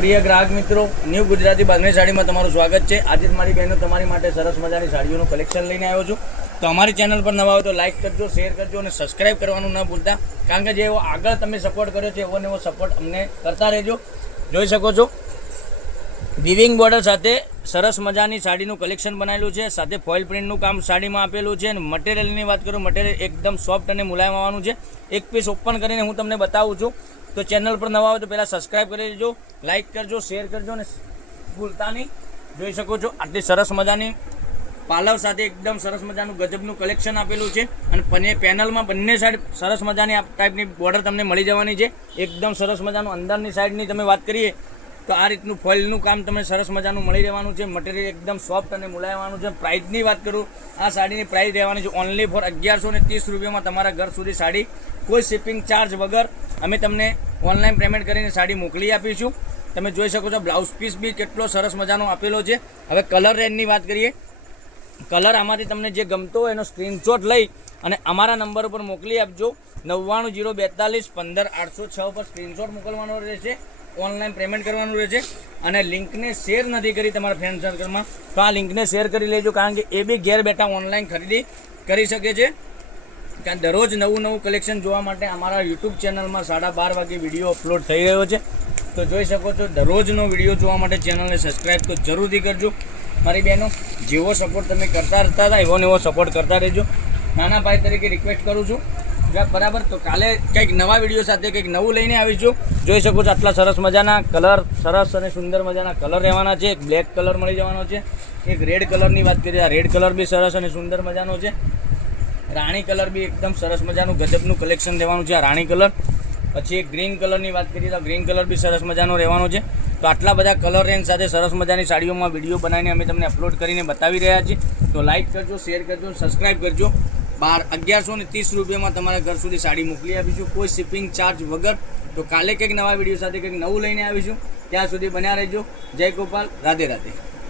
પ્રિય ગ્રાહક મિત્રો, ન્યૂ ગુજરાતી બાંધણી સાડીમાં તમારું સ્વાગત છે। આજે મારી બહેનો તમારી માટે સરસ મજાની સાડીઓનું કલેક્શન લઈને આવ્યો છું। તો અમારી ચેનલ પર નવા હોય તો લાઇક કરજો, શેર કરજો અને સબસ્ક્રાઇબ કરવાનું ન ભૂલતા, કારણ કે જે એવો આગળ તમે સપોર્ટ કર્યો છે એવો ને એવો સપોર્ટ અમને કરતા રહેજો। જોઈ શકો છો વિવિંગ બોર્ડર સાથે સરસ મજાની સાડીનું કલેક્શન બનાવેલું છે, સાથે ફોઇલ પ્રિન્ટનું કામ સાડીમાં આપેલું છે। અને મટીરિયલની વાત કરું, મટીરિયલ એકદમ સોફ્ટ અને મુલાયમ આવવાનું છે। એક પીસ ઓપન કરીને હું તમને બતાવું છું। તો ચેનલ પર નવા હોય તો પહેલાં સબસ્ક્રાઇબ કરી દેજો, લાઇક કરજો, શેર કરજો અને ભૂલતા નહીં। જોઈ શકો છો આટલી સરસ મજાની પાલવ સાથે એકદમ સરસ મજાનું ગજબનું કલેક્શન આપેલું છે। અને પેનલમાં બંને સાઈડ સરસ મજાની આ ટાઈપની બોર્ડર તમને મળી જવાની છે। એકદમ સરસ મજાનું અંદરની સાઈડની તમે વાત કરીએ તો આ રીતનું ફોઇલનું કામ તમને સરસ મજાનું મળી રહેવાનું છે। મટીરિયલ એકદમ સોફ્ટ અને મુલાયમવાનું છે। પ્રાઇસની વાત કરું, આ સાડીની પ્રાઇસ રહેવાની છે ઓનલી ફોર 1130 રૂપિયામાં તમારા ઘર સુધી સાડી, કોઈ શિપિંગ ચાર્જ વગર અમે તમને ઓનલાઈન પેમેન્ટ કરીને સાડી મોકલી આપીશું। તમે જોઈ શકો છો બ્લાઉઝ પીસ બી કેટલો સરસ મજાનો આપેલો છે। હવે કલર રેન્જની વાત કરીએ, કલર આમાંથી તમને જે ગમતો હોય એનો સ્ક્રીનશોટ લઈ અને અમારા નંબર ઉપર મોકલી આપજો। 9902415806 પર સ્ક્રીનશોટ મોકલવાનો રહેશે, ઓનલાઈન પેમેન્ટ કરવાનું રહેશે। અને લિંકને શેર નથી કરી તમારા ફ્રેન્ડ સર્કલમાં તો આ લિંકને શેર કરી લેજો, કારણ કે એ બી ઘેર બેઠા ઓનલાઈન ખરીદી કરી શકે છે। કારણ દરરોજ નવું કલેક્શન જોવા માટે અમારા યુટ્યુબ ચેનલમાં 12:30 વાગે વિડીયો અપલોડ થઈ રહ્યો છે। તો જોઈ શકો છો દરરોજનો વિડીયો જોવા માટે ચેનલને સબસ્ક્રાઈબ તો જરૂરથી કરજો મારી બહેનો। જેવો સપોર્ટ તમે કરતા રહેતા હતા એવો ને એવો સપોર્ટ કરતા રહેજો। નાના ભાઈ તરીકે રિક્વેસ્ટ કરું છું, બરાબર। તો કાલે કંઈક નવા વિડીયો સાથે કંઈક નવું લઈને આવીશું। જોઈ શકો છો આટલા સરસ મજાના કલર, સરસ અને સુંદર મજાના કલર રહેવાના છે। એક બ્લેક કલર મળી જવાનો છે, એક રેડ કલરની વાત કરીએ, આ રેડ કલર બી સરસ અને સુંદર મજાનો છે। રાણી કલર બી એકદમ સરસ મજાનું ગજબનું કલેક્શન રહેવાનું છે, આ રાણી કલર। પછી એક ગ્રીન કલરની વાત કરીએ તો ગ્રીન કલર બી સરસ મજાનો રહેવાનો છે। તો આટલા બધા કલર રેન્જ સાથે સરસ મજાની સાડીઓમાં વિડીયો બનાવીને અમે તમને અપલોડ કરીને બતાવી રહ્યા છીએ। તો લાઇક કરજો, શેર કરજો, સબસ્ક્રાઈબ કરજો। 1130 રૂપિયામાં તમારા ઘર સુધી સાડી મોકલી આપીશું, કોઈ શિપિંગ ચાર્જ વગર। તો કાલે કંઈક નવા વિડીયો સાથે કંઈક નવું લઈને આવીશું, ત્યાં સુધી બન્યા રહેજો। જય ગોપાલ, રાધે રાધે।